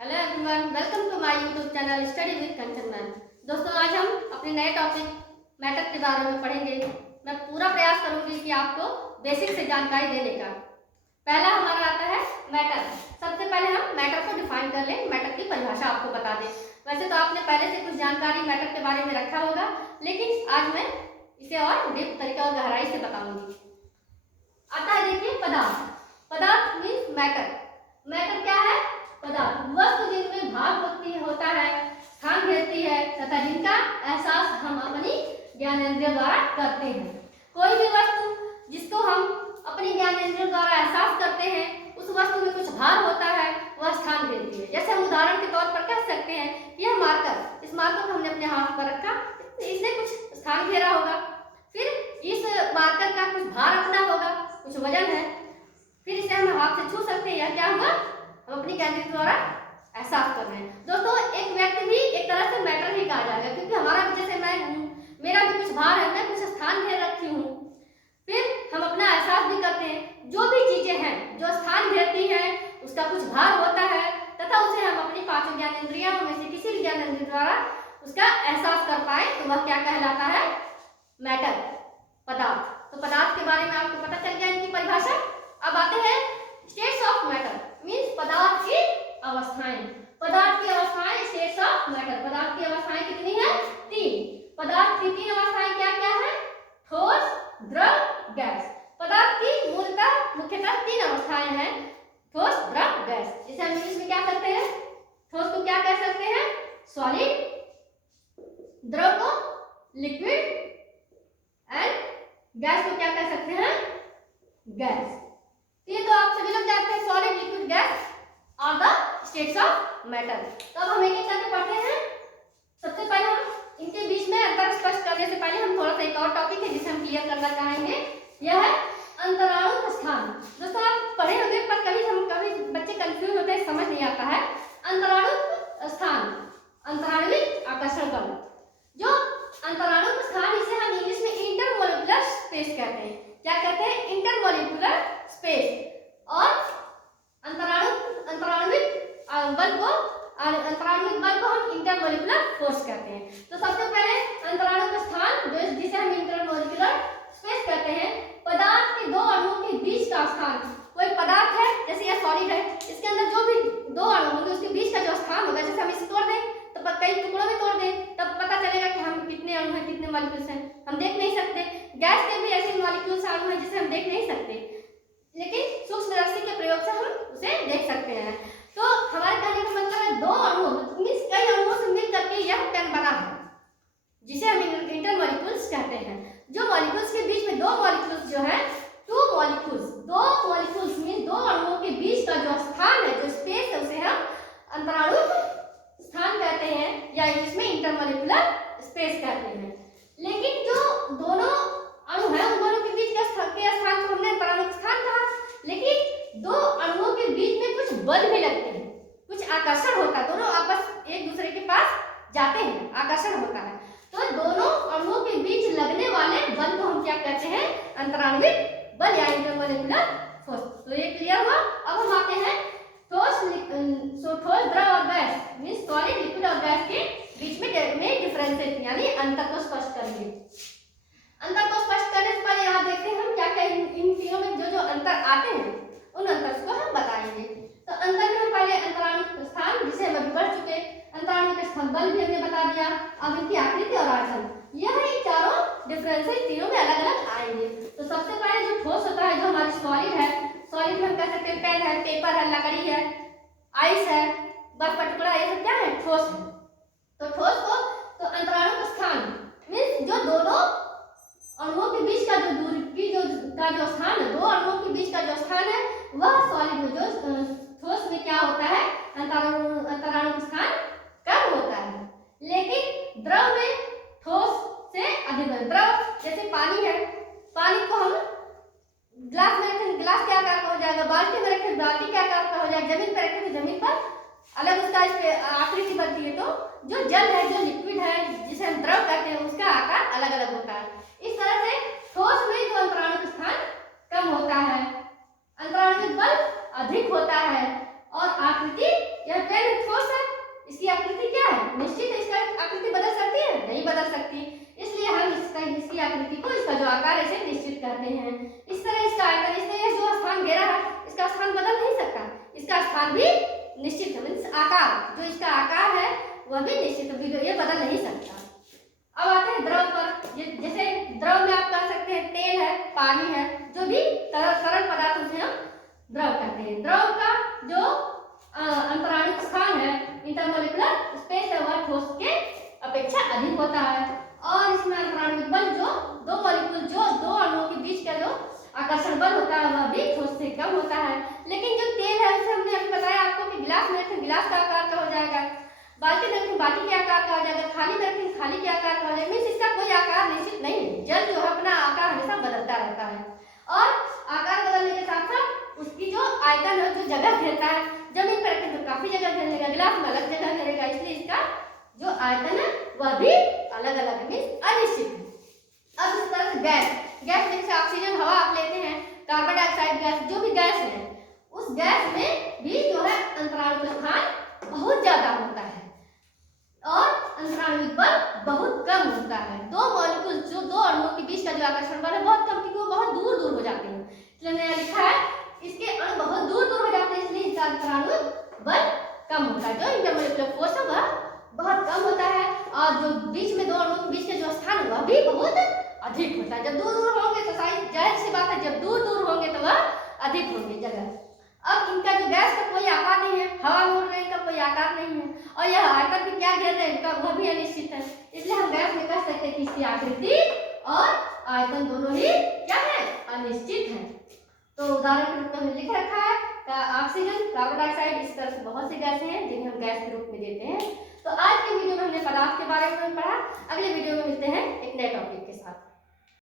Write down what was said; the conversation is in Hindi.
Hello everyone, welcome to my YouTube channel study with Kanchan ma'am. दोस्तों, आज हम अपने नए टॉपिक मैटर के बारे में पढ़ेंगे। मैं पूरा प्रयास करूंगी कि आपको बेसिक से जानकारी देने का। पहला हमारा आता है मैटर। सबसे पहले हम मैटर को डिफाइन कर लें, मैटर की परिभाषा आपको बता दें। वैसे तो आपने पहले से कुछ जानकारी मैटर के बारे में रखा होगा, लेकिन आज मैं इसे और डीप तरीके और गहराई से बताऊंगी। आता है, देखिए, पदार्थ। पदार्थ मीन्स मैटर। मैटर क्या है? पदार्थ वस्तु जिनमें भाग होता है, स्थान घेरती है तथा जिनका एहसास हम अपनी ज्ञानेंद्रियों द्वारा करते हैं। कोई भी वस्तु जिसको हम अपनी ज्ञानेंद्रियों द्वारा एहसास करते हैं, उस वस्तु में कुछ भाग होता है, वह स्थान घेरती है। जैसे हम उदाहरण के तौर पर कह सकते हैं, यह मार्कर, इस मार्कर को हमने अपने हाथ पर रखा, इसने कुछ स्थान घेरा होगा। फिर इस मार्कर का कुछ भार अपना होगा, कुछ वजन है, फिर इसे हम हाथ से छू सकते हैं। यह क्या हुआ? हम अपनी ज्ञानेंद्रियों द्वारा एहसास कर रहे हैं। दोस्तों, एक व्यक्ति भी एक तरह से मैटर ही कहा जाएगा, क्योंकि हमारा भी, जैसे मैं हूँ, मेरा भी कुछ भार है, मैं कुछ स्थान घेर रखी हूँ। फिर हम अपना एहसास भी करते हैं। जो भी चीजें हैं जो स्थान घेरती हैं, उसका कुछ भार होता है तथा उसे हम अपनी पांचों ज्ञानेंद्रियों में से किसी भी ज्ञानेंद्रिय द्वारा उसका एहसास कर पाए, तो वह क्या कहलाता है? मैटर, पदार्थ। तो पदार्थ के बारे में आपको पता चल गया, इनकी परिभाषा। अब आते हैं स्टेट्स ऑफ मैटर, मीन्स पदार्थ की अवस्थाएं। पदार्थ की अवस्थाएं, स्टेट्स ऑफ मैटर। पदार्थ की अवस्थाएं कितनी है? 3। पदार्थ की 3 अवस्थाएं क्या क्या है? ठोस, द्रव, गैस। पदार्थ की मुख्यतः 3 अवस्थाएं हैं, ठोस, द्रव, गैस। जिसे हम इंग्लिश में क्या कहते हैं? ठोस को क्या कह सकते हैं? सॉलिड, द्रव को लिक्विड, एंड गैस को क्या कह सकते हैं? गैस। ये तो आप सभी लोग जानते हैं, solid, liquid, gas are the states of matter. तो अब हम एक एक करके पढ़ते हैं। सबसे पहले हम इनके बीच में अंतर स्पष्ट करने से पहले हम थोड़ा सा एक और टॉपिक है जिसे हम क्लियर करना चाहेंगे, यह है अंतराणु स्थान। दोस्तों, आप पढ़े होंगे, पर कभी बच्चे कंफ्यूज होते हैं, समझ नहीं आता है। अंतराणु स्थान, अंतराणविक आकर्षण बल। जो अंतराणु स्थान, इसे हम इंग्लिश में इंटरमोलिकुलर स्पेस कहते हैं। क्या कहते हैं? Intermolecular space. और अंतराणविक बल को हम इंटरमोलिकुलर फोर्स कहते हैं। तो सबसे पहले अंतराणु स्थान, जिसे हम इंटरमोलिकुलर स्पेस कहते हैं, पदार्थ के 2 अणुओं के बीच का स्थान। कोई पदार्थ है, जैसे यह सॉलिड है, इसके अंदर जो भी 2 अणु होंगे, उसके बीच का जो स्थान होगा, जैसे हम इसे तोड़ दें तो कई टुकड़ों में तोड़ दें, तब पता चलेगा कि हम कितने अणु हैं, कितने मॉलिक्यूल्स हैं, हम देख नहीं सकते। गैस के भी ऐसे मॉलिक्यूल्स अणु हैं जिसे हम देख नहीं सकते, लेकिन सूक्ष्मदर्शी के प्रयोग से हम उसे देख सकते हैं। तो हमारे कहने का मतलब है 2 अणु मींस कई अणुओं से मिलकर के यह पेन बना है, जिसे हम इंटरमॉलिक्यूल्स कहते हैं। जो मॉलिक्यूल्स के बीच में 2 मॉलिक्यूल्स जो है, 2 मॉलिक्यूल्स मींस 2 अणुओं के बीच का जो स्थान है, जो स्पेस है, उसे हम अंतराणु स्थान कहते हैं, या इंग्लिश में इंटरमॉलिक्यूलर स्पेस कहते हैं। लेकिन जो दोनों अणु है, उन दोनों के बीच के स्थान को हमने अंतराणु स्थान कहा। लेकिन 2 अणुओं के बीच में कुछ बल भी लगते हैं, कुछ आकर्षण होता है, दोनों आपस एक दूसरे के पास जाते हैं, आकर्षण होता है। तो दोनों अणुओं के बीच लगने वाले बल को हम क्या कहते हैं? अंतराणविक बल या इंटरमोलिकुलर फोर्स। तो ये क्लियर हुआ। अब हम आते हैं ठोस, द्रव और गैस मींस सॉलिड, लिक्विड और गैस के बीच में डिफरेंसेस यानी अंतर को स्पष्ट करेंगे। अंतर को स्पष्ट करने से पहले यहाँ देखते हैं हम क्या क्या इन तीनों में जो अंतर आते हैं, उन अंतर को हम बताएंगे। तो अंतर में पहले अंतराणु स्थान, जिसे हम अभी पढ़ चुके, अंतराणु के स्थान बल भी हमने बता दिया। अब इनकी आकृति और आयतन, यह चारों डिफरेंसेस तीनों में अलग अलग आएंगे। तो सबसे पहले जो ठोस होता है, जो हमारी सॉलिड है, सॉलिड में हम कह सकते हैं पेन है, पेपर है, लकड़ी है, आइस है, बर्फ का टुकड़ा, ये सब क्या है? ठोस है। तो ठोस को, तो अंतराणु का स्थान मींस जो दोनों अणुओं के बीच का जो दूरी की जो स्थान है, 2 अणुओं के बीच का जो स्थान है, वह सॉलिड में, जो ठोस में क्या होता है? अंतराणु स्थान कम होता है। लेकिन द्रव में ठोस से अधिक है। द्रव जैसे पानी है, पानी को हम ग्लास में रखें, गिलास के आकार का हो जाएगा, बाल्टी में रखें, बाल्टी के आकार का हो जाएगा, जमीन पर रखें तो जमीन पर अलग उसका आकृति बनती है। तो जो जल है, जो लिक्विड है, जिसे हम द्रव कहते हैं, उसका आकार अलग अलग होता है। इस तरह से ठोस में जो अंतराणु स्थान कम होता है, अंतराणु बल अधिक होता है, और आकृति यह पेन आकार इसे निश्चित करते हैं। इस तरह इसका आयतन, इसने जो स्थान घेरा है इसका स्थान बदल नहीं सकता, इसका स्थान भी निश्चित है, मीन्स आकार, जो इसका आकार है वह भी निश्चित है, ये बदल नहीं सकता। अब आते हैं द्रव पर। जैसे द्रव में आप कह सकते हैं तेल है, पानी है, जो भी तरल पदार्थ उसे हम द्रव कहते हैं। द्रव का जो अंतराणु स्थान है, इंटरमोलिकुलर स्पेस है, वह ठोस के अपेक्षा अधिक होता है और इसमें अंतराणु बल, जो दो मॉलिक्यूल, जो दो अणुओं के बीच का जो आकर्षण बल होता है वह भी ठोस से कम होता है। लेकिन जो तेल है उसे हमने अभी बताया आपको कि गिलास में रखें गिलास का आकार का हो जाएगा, बाल्टी में रखें बाल्टी के आकार का हो जाएगा, थाली में रखें थाली के आकार का हो जाएगा, मीन्स इसका कोई आकार निश्चित नहीं है। जल जो है अपना आकार हमेशा बदलता रहता है और आकार बदलने के साथ साथ उसकी जो आयतन है, जो जगह घेरता है, जमीन पर रखें तो काफी जगह घेर लेगा, गिलास में अलग जगह घेरेगा, इसलिए इसका जो आयतन है वह भी अलग अलग है, मीन्स अनिश्चित है। अब इस तरह से गैस में से ऑक्सीजन हवा आप लेते हैं, कार्बन डाइऑक्साइड गैस, जो भी गैस है, उस गैस में भी जो है अंतराणु का स्थान बहुत ज्यादा होता है और अंतराणु बल बहुत कम होता है। दो मॉलिक्यूल, जो दो अणुओं के बीच का जो आकर्षण बल है बहुत कम, क्योंकि वो बहुत दूर दूर हो जाते हैं, इसलिए मैंने लिखा है इसके अणु बहुत दूर दूर हो जाते हैं, इसलिए इसका अंतराणु बल कम होता है। जो इंटरमोलिकुलर फोर्स है वह बहुत कम होता है और जो बीच में दो अणुओं के बीच का जो स्थान है वह भी बहुत अधिक होता है। जब दूर दूर होंगे तो जाहिर सी बात है, जब दूर दूर होंगे तो वह अधिक होंगे जगह। अब इनका जो गैस का कोई आकार नहीं है, हवा उड़ रही है, इनका कोई आकार नहीं है और यह आयतन भी क्या घेर रहे हैं इनका वह भी अनिश्चित है, इसलिए हम गैस में कह सकते हैं कि इसकी आकृति और आयतन दोनों ही क्या है, अनिश्चित है। तो उदाहरण के रूप में हमने लिख रखा है ऑक्सीजन, कार्बन डाइऑक्साइड, इस तरह से बहुत सी गैसें हैं जिन्हें हम गैस के रूप में देते हैं। तो आज के वीडियो में हमने पदार्थ के बारे में पढ़ा, अगले वीडियो में मिलते हैं एक नए टॉपिक के साथ।